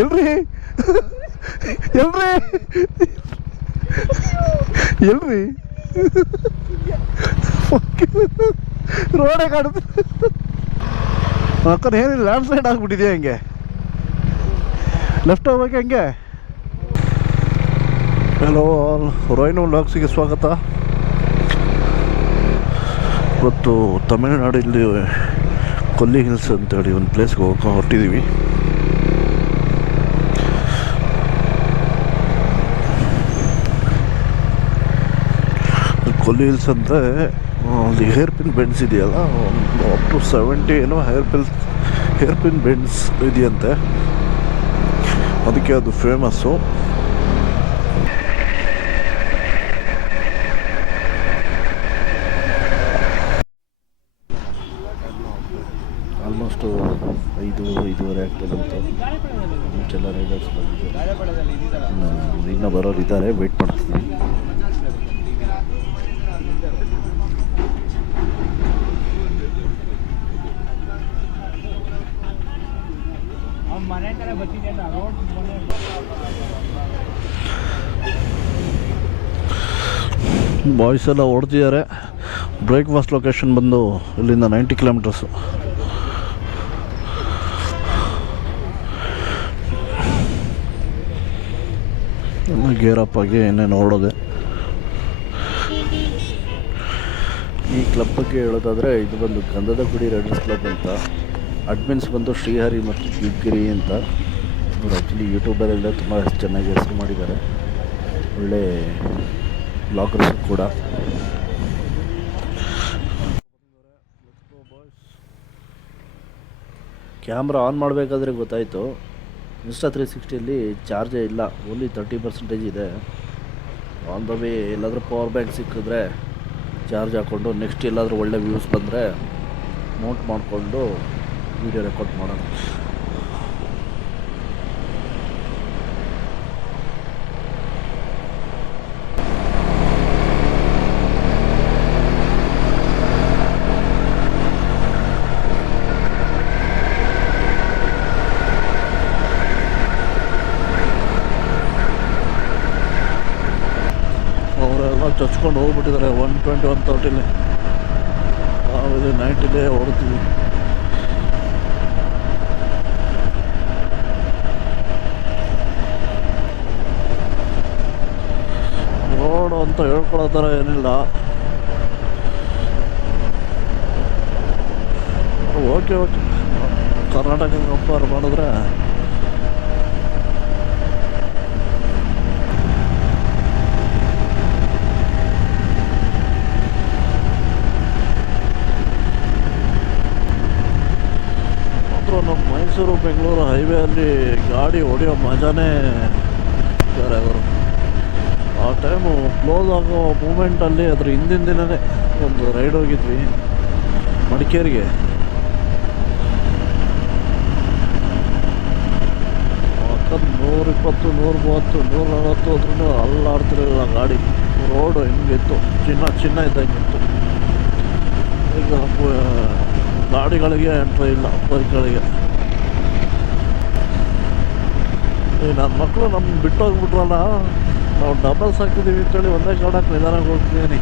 ಎಲ್ರಿ? ಎಲ್ರಿ? ಎಲ್ರಿ? ರೋಡೇ ಕಾಡುತ್ತೆ ಅಕ್ಕನ ಏನಿಲ್ಲ ಲ್ಯಾಂಡ್ ಸೈಡ್ ಆಗ್ಬಿಟ್ಟಿದೆಯಾ ಹಂಗೆ. ಲೆಫ್ಟ್ ಹೋಗ್ಬೇಕು ಹಂಗೆ? ಹಲೋ ರೋಯ್ನು ಲಾಕ್ಸಿಗೆ ಸ್ವಾಗತ. ಇವತ್ತು ತಮಿಳುನಾಡಲ್ಲಿ ಕೊಲ್ಲಿ ಹಿಲ್ಸ್ ಅಂತೇಳಿ ಒಂದು ಪ್ಲೇಸ್ಗೆ ಹೋಗಕ್ಕೆ ಹೊರಟಿದ್ದೀವಿ ಕೊಲ್ಲಿ ಹಿಲ್ಸ್ ಅಂದರೆ ಅಲ್ಲಿ ಹೇರ್ ಪಿನ್ ಬೆಂಡ್ಸ್ ಇದೆಯಲ್ಲ, ಒಂದು ಅಪ್ ಟು ಸೆವೆಂಟಿ ಏನೋ hair pin hair pin bends ಇದೆಯಂತೆ. ಅದಕ್ಕೆ ಅದು ಫೇಮಸ್ಸು ಆಲ್ಮೋಸ್ಟು ಐದು, ಐದೂವರೆ ಆಗ್ತದೆ ಅಂತ. ಮುಂಚೆಲ್ಲ ರೈಡರ್ಸ್ ಬಂದಿದ್ದಾರೆ. ಇನ್ನೂ ಬರೋರು ಇದ್ದಾರೆ ವೆಯ್ಟ್ ಮನೆ ಬಾಯ್ಸ್ ಎಲ್ಲ ಓಡ್ತಿದ್ದಾರೆ. ಬ್ರೇಕ್ಫಾಸ್ಟ್ ಲೊಕೇಶನ್ ಬಂದು ಇಲ್ಲಿಂದ ನೈಂಟಿ ಕಿಲೋಮೀಟರ್ಸು ಗೇರ್ ಅಪ್ ಆಗಿ ಓಡೋದೆ ಈ ಕ್ಲಬ್ ಬಗ್ಗೆ ಹೇಳೋದಾದರೆ ಇದು ಬಂದು ಗಂಧದ ಗುಡಿ ರೈಡರ್ಸ್ ಕ್ಲಬ್ ಅಂತ. ಅಡ್ಮಿನ್ಸ್ ಬಂದು ಶ್ರೀಹರಿ ಮತ್ತು ಗಿರಿ ಅಂತ. ಇವರು ಆ್ಯಕ್ಚುಲಿ ಯೂಟ್ಯೂಬಲ್ಲೆಲ್ಲ ತುಂಬ ಚೆನ್ನಾಗಿ ಹೆಸರು ಮಾಡಿದ್ದಾರೆ. ಒಳ್ಳೆ ಬ್ಲಾಗರ್ಸು ಕೂಡ. ಕ್ಯಾಮ್ರಾ ಆನ್ ಮಾಡಬೇಕಾದ್ರೆ ಗೊತ್ತಾಯಿತು. ಇನ್ಸ್ಟಾ ತ್ರೀ ಸಿಕ್ಸ್ಟಿಯಲ್ಲಿ ಚಾರ್ಜೇ ಇಲ್ಲ. ಓನ್ಲಿ ತರ್ಟಿ ಪರ್ಸೆಂಟೇಜ್ ಇದೆ. ಆನ್ ದ ವೇ ಎಲ್ಲಾದರೂ ಪವರ್ ಬ್ಯಾಂಕ್ ಸಿಕ್ಕಿದ್ರೆ ಚಾರ್ಜ್ ಹಾಕ್ಕೊಂಡು ನೆಕ್ಸ್ಟ್ ಎಲ್ಲಾದರೂ ಒಳ್ಳೆ ವ್ಯೂಸ್ ಬಂದರೆ ಮೌಂಟ್ ಮಾಡಿಕೊಂಡು ವೀಡಿಯೋ ರೆಕಾರ್ಡ್ ಮಾಡೋಣ. ಚಚ್ಕೊಂಡು ಹೋಗ್ಬಿಟ್ಟಿದ್ದಾರೆ. ಒನ್ ಟ್ವೆಂಟಿ ಒನ್ ತರ್ಟಿಲಿ ನಾವಿದೆ ನೈಂಟಿಲೇ ಹೊಡ್ತೀವಿ ನೋಡು ಅಂತ ಹೇಳ್ಕೊಳ್ಳೋ ಥರ ಏನಿಲ್ಲ. ಓಕೆ ಓಕೆ ಕರ್ನಾಟಕ ಕಂಪೇರ್ ಮಾಡಿದ್ರೆ ಮಾತ್ರ ನಮ್ಮ ಮೈಸೂರು ಬೆಂಗಳೂರು ಹೈವೇಯಲ್ಲಿ ಗಾಡಿ ಹೊಡೆಯೋ ಮಜಾನೇ ಬೇರೆ ಅವರು ಆ ಟೈಮು ಕ್ಲೋಸ್ ಆಗೋ ಮೂಮೆಂಟಲ್ಲಿ ಅದ್ರ ಹಿಂದಿನ ದಿನವೇ ಒಂದು ರೈಡ್ ಹೋಗಿದ್ವಿ ಮಡಿಕೇರಿಗೆ. ನೂರಿಪ್ಪತ್ತು ನೂರ ಮೂವತ್ತು ನೂರ ನಲವತ್ತು ಹೋದ್ರೂ ಅಲ್ಲಾಡ್ತಿರಲಿಲ್ಲ ಗಾಡಿ. ರೋಡು ಹೆಂಗಿತ್ತು? ಚಿನ್ನ ಚಿನ್ನ ಇದ್ದಂಗಿತ್ತು. ಈಗ ಪ- ಗಾಡಿಗಳಿಗೆ ಎಂಟ್ರಿ ಇಲ್ಲ ಬೈಕ್ಗಳಿಗೆ ಈ ನನ್ನ ಮಕ್ಕಳು ನಮ್ಮ ಬಿಟ್ಟೋಗ್ಬಿಟ್ರಲ್ಲ, ನಾವು ಡಬಲ್ಸ್ ಹಾಕಿದ್ದೀವಿ ಅಂತೇಳಿ ಒಂದೇ ಕಾಡಕ್ಕೆ ನಿಧಾನಕ್ಕೆ ಹೋಗ್ತೀನಿ.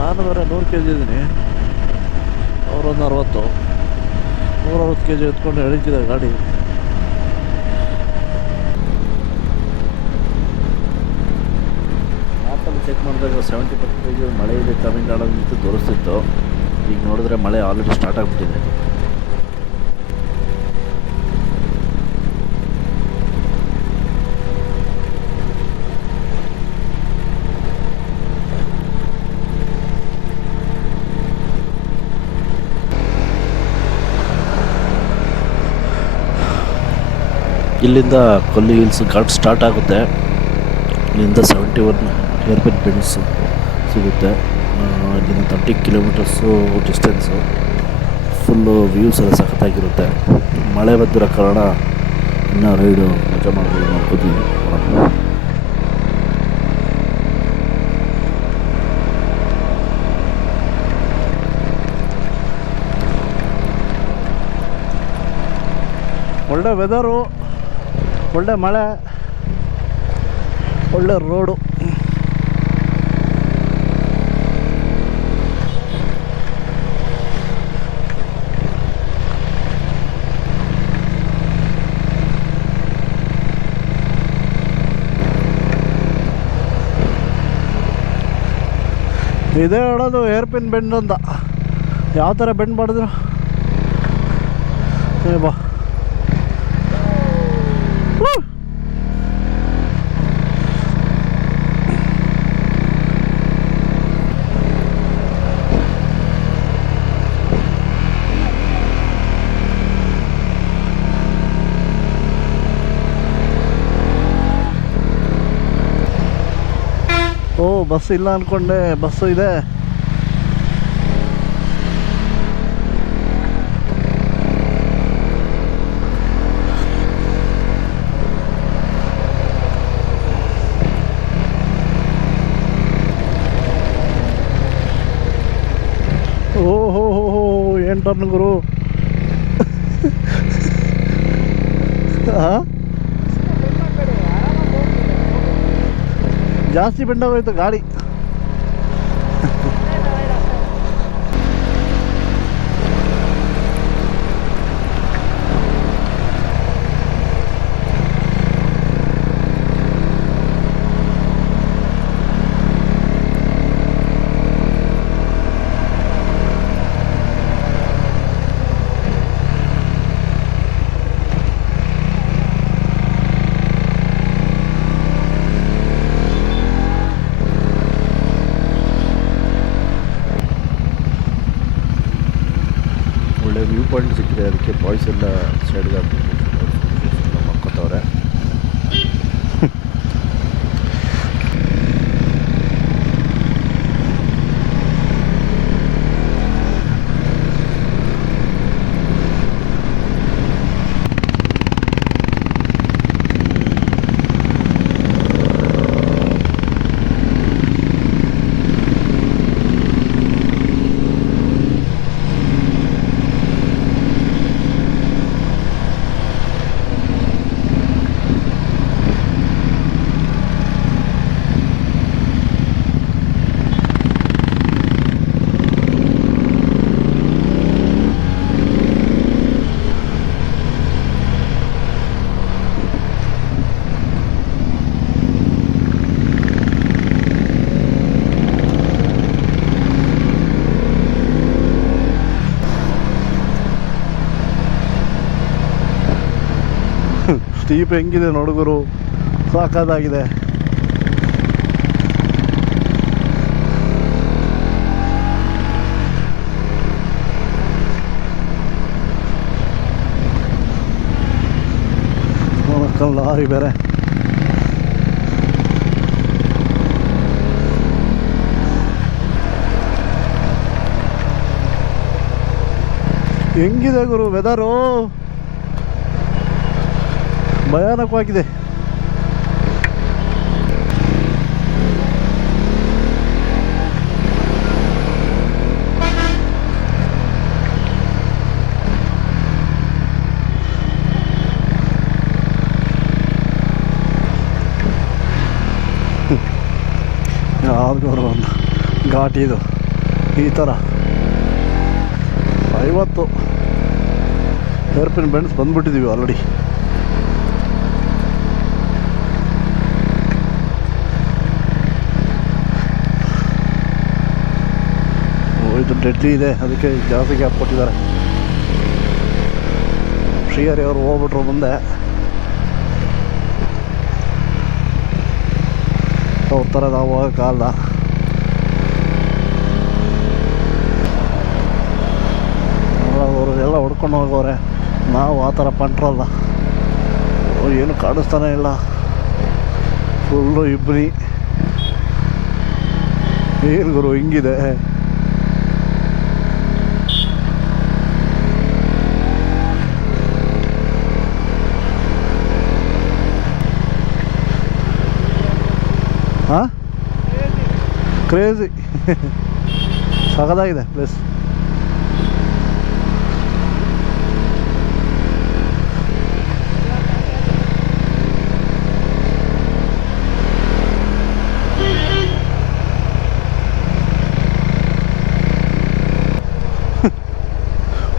ನಾನು ಬೇರೆ ನೂರು ಕೆ ಜಿ ಇದ್ದೀನಿ. ಅವರೊಂದು ಅರವತ್ತು ನೂರ ಅರವತ್ತು. ಕೆ ಜಿ ಎತ್ಕೊಂಡು ಎಳಿತಿದ್ದಾರೆ ಗಾಡಿ. ಚೆಕ್ ಮಾಡಿದಾಗ ಸೆವೆಂಟಿ ಪರ್ಸೆಂಟೇಜ್ ಮಳೆ ಇದೆ, ತಮಿಳ್ನಾಡಲ್ಲಿ ಅಂತ ತೋರಿಸ್ತಿತ್ತು. ಈಗ ನೋಡಿದ್ರೆ ಮಳೆ ಆಲ್ರೆಡಿ ಸ್ಟಾರ್ಟ್ ಆಗ್ಬಿಟ್ಟಿದೆ. ಇಲ್ಲಿಂದ ಕೊಲ್ಲಿ ಹಿಲ್ಸ್ ಘಾಟ್ ಸ್ಟಾರ್ಟ್ ಆಗುತ್ತೆ. ಇಲ್ಲಿಂದ ಸೆವೆಂಟಿ ಒನ್ ಏರ್ಪೆಟ್ ಬೆಂಡ್ಸು ಸಿಗುತ್ತೆ ಇಲ್ಲಿಂದ thirty kilometres distance full views ಎಲ್ಲ ಸಖತ್ತಾಗಿರುತ್ತೆ. ಮಳೆ ಬಂದಿರೋ ಕಾರಣ ಇನ್ನೂ ರೈಡು ಮಜಾ ಮಾಡ್ಬೋದು ಮಾಡ್ಕೋತೀವಿ ಒಳ್ಳೆ ವೆದರು ಒಳ್ಳೆ ಮಳೆ. ಒಳ್ಳೆ ರೋಡು. ಇದೇ ಹೇಳೋದು ಏರ್ ಪಿನ್ ಬೆಂಡ್ ಅಂತ. ಯಾವ ಥರ ಬೆಂಡ್ ಮಾಡಿದ್ರು? ಬಾ. ಬಸ್ ಇಲ್ಲ ಅಂದ್ಕೊಂಡೆ ಬಸ್ಸು ಇದೆ. ಓ ಹೋ ಟರ್ನ್ ಗುರು ಹಾಂ ಜಾಸ್ತಿ ಬೆಂಡಾಗೋಯ್ತು ಗಾಡಿ ಒಳ್ಳೆ ವ್ಯೂ ಪಾಯಿಂಟ್ ಸಿಕ್ಕಿದೆ. ಅದಕ್ಕೆ ಬಾಯ್ಸ್ ಎಲ್ಲ ಸೈಡ್ಗೆ ಮಕ್ಕೋತವ್ರೆ ಸ್ಟೀಪ್ ಹೆಂಗಿದೆ ನೋಡುಗರು? ಸಾಕಾದಾಗಿದೆ. ಲಾರಿ ಬೇರೆ. ಹೆಂಗಿದೆ ಗುರು ವೆದರು ಭಯಾನಕವಾಗಿದೆ. ಬರೋ ಘಾಟಿ ಇದು. ಈ ಥರ ಐವತ್ತು ಏರ್ಪಿನ್ ಬೆಂಡ್ಸ್ ಬಂದ್ಬಿಟ್ಟಿದ್ದೀವಿ ಆಲ್ರೆಡಿ ಇದೆ, ಅದಕ್ಕೆ ಜಾಸ್ತಿ ಗ್ಯಾಪ್ ಕೊಟ್ಟಿದ್ದಾರೆ. ಶ್ರೀಹರಿ ಅವರು ಹೋಗ್ಬಿಟ್ರು ಮುಂದೆ. ಉತ್ತರ ನಾವು ಹೋಗೋಕ್ಕಾಗಲ್ಲ ಅವರು ಎಲ್ಲ ಹೊಡ್ಕೊಂಡು ಹೋಗೋರೆ. ನಾವು ಆ ಥರ ಪಂಟ್ರಲ್ಲ ಏನು ಕಾಣಿಸ್ತಾನೆ ಇಲ್ಲ. ಫುಲ್ಲು ಇಬ್ಬನಿ ಏನು ಗುರು, ಹಿಂಗಿದೆ. crazy. ಸಾಗದಾಗಿದೆ ಪ್ಲೇಸ್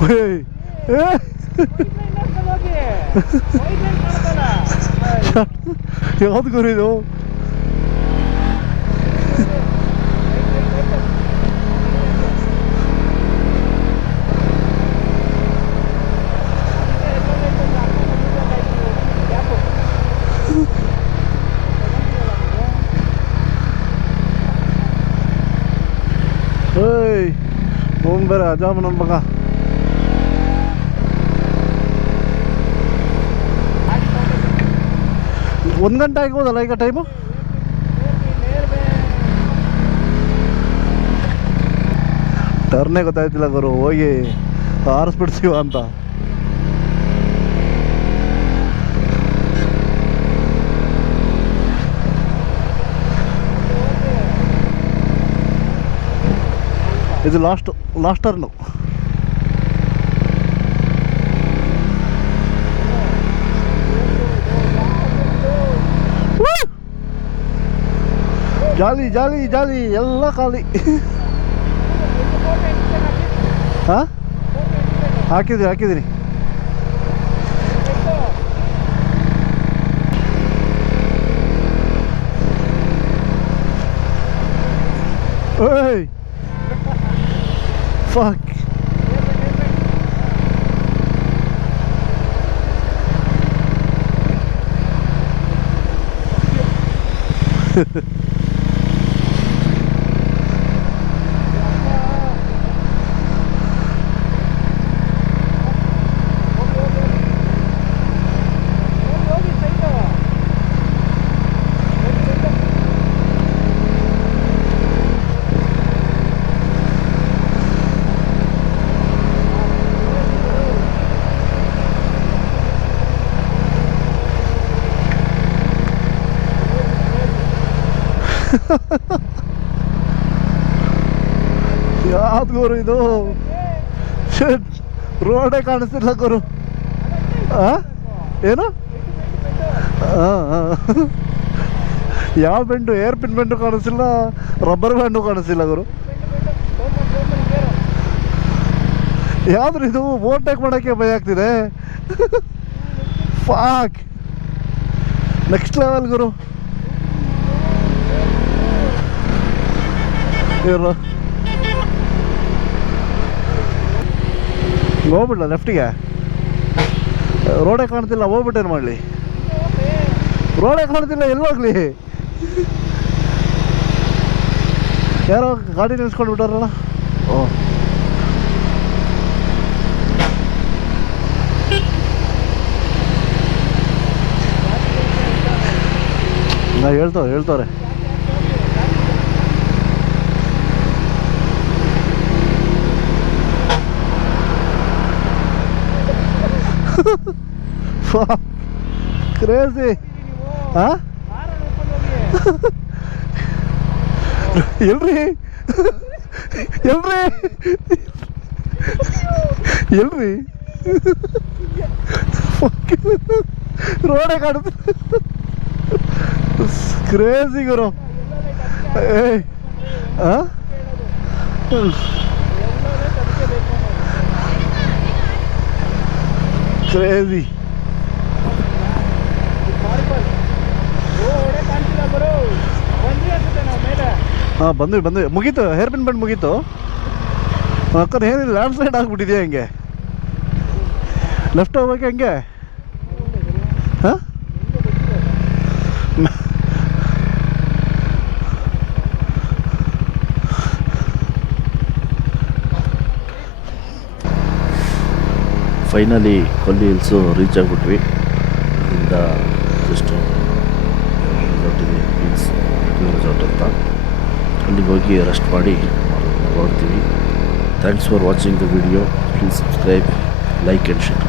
Hey! Hey! ಯಾವ್ದು ಗುರು ಇದು ಬೇರೆ ಅಜಾಮ ನನ್ನ ಮಗ. ಒಂದು ಗಂಟೆ ಆಗ್ಬೋದಲ್ಲ ಈಗ ಟೈಮು ಟರ್ನೇ ಗೊತ್ತಾಯ್ತಿಲ್ಲ ಗುರು, ಹೋಗಿ ಆರಿಸ್ಬಿಡ್ತೀವ ಅಂತ. ಇದು last last turn jolly jolly jolly ಎಲ್ಲ ಖಾಲಿ. ಹಾಂ? ಹಾಕಿದ್ರಿ ಹಾಕಿದಿರಿ. ಗುರು, ಇದು ರೋಡೇ ಕಾಣಿಸ್ತಿಲ್ಲ ಗುರು? ಏನು? ಯಾವ ಬೆಂಡು ಏರ್ ಪಿನ್ ಬೆಂಡು ಕಾಣಿಸ್ತಿಲ್ಲ ರಬ್ಬರ್ ಬ್ಯಾಂಡು ಕಾಣಿಸ್ತಿಲ್ಲ ಗುರು. ಯಾವ್ದು ಇದು ಓವರ್ಟೇಕ್ ಮಾಡೋಕ್ಕೆ ಭಯ ಆಗ್ತಿದೆ? ಫಾಕ್ ನೆಕ್ಸ್ಟ್ ಲೆವೆಲ್ ಗುರು. ಇವರು ಹೋಗ್ಬಿಡ್ಲ ಲೆಫ್ಟಿಗೆ ರೋಡೇ ಕಾಣ್ತಿಲ್ಲ ಹೋಗ್ಬಿಟ್ಟೇನು ಮಾಡಲಿ? ರೋಡೇ ಕಾಣ್ತಿಲ್ಲ, ಎಲ್ಲಿ ಹೋಗ್ಲಿ? ಯಾರೋ ಗಾಡಿ ನಿಲ್ಸ್ಕೊಂಡು ಬಿಟ್ಟಾರಲ್ಲ? ಓ. ನಾ ಹೇಳ್ತಾವೆ ಹೇಳ್ತವ್ರೆ. ಕ್ರೇಜಿ ಹಾ ಎಲ್ರಿ? ಎಲ್ರಿ? ಎಲ್ರಿ? ರೋಡೇ ಕಾಡುತ್ತೆ ಕ್ರೇಜಿ ಗುರು. ಏಯ್. ಆ ಕ್ರೇಜಿ ಹಾಂ, ಬಂದ್ವಿ ಬಂದ್ವಿ. ಮುಗೀತು ಹೇರ್ ಪಿನ್ ಬಂದು ಮುಗೀತು. ಅಕ್ಕನ ಏನಿಲ್ಲ ಲ್ಯಾಂಡ್ ಸ್ಲೈಡ್ ಆಗಿಬಿಟ್ಟಿದೆಯಾ ಹಿಂಗೆ? ಲೆಫ್ಟ್ ಹೋಗ್ಬೇಕು ಹಂಗೆ? ಹಾಂ? ಫೈನಲಿ ಕೊಲ್ಲಿ ಹಿಲ್ಸು ರೀಚ್ ಆಗಿಬಿಟ್ವಿ. ಇಲ್ಲಿಂದ ಇದೆ. ಹಿಲ್ಸ್ ರೆಸಾರ್ಟ್ ಅಂತ. ಅಲ್ಲಿಗೆ ಹೋಗಿ ರೆಸ್ಟ್ ಮಾಡಿ ಹೊರಡ್ತೀವಿ thanks for watching the video please subscribe like and share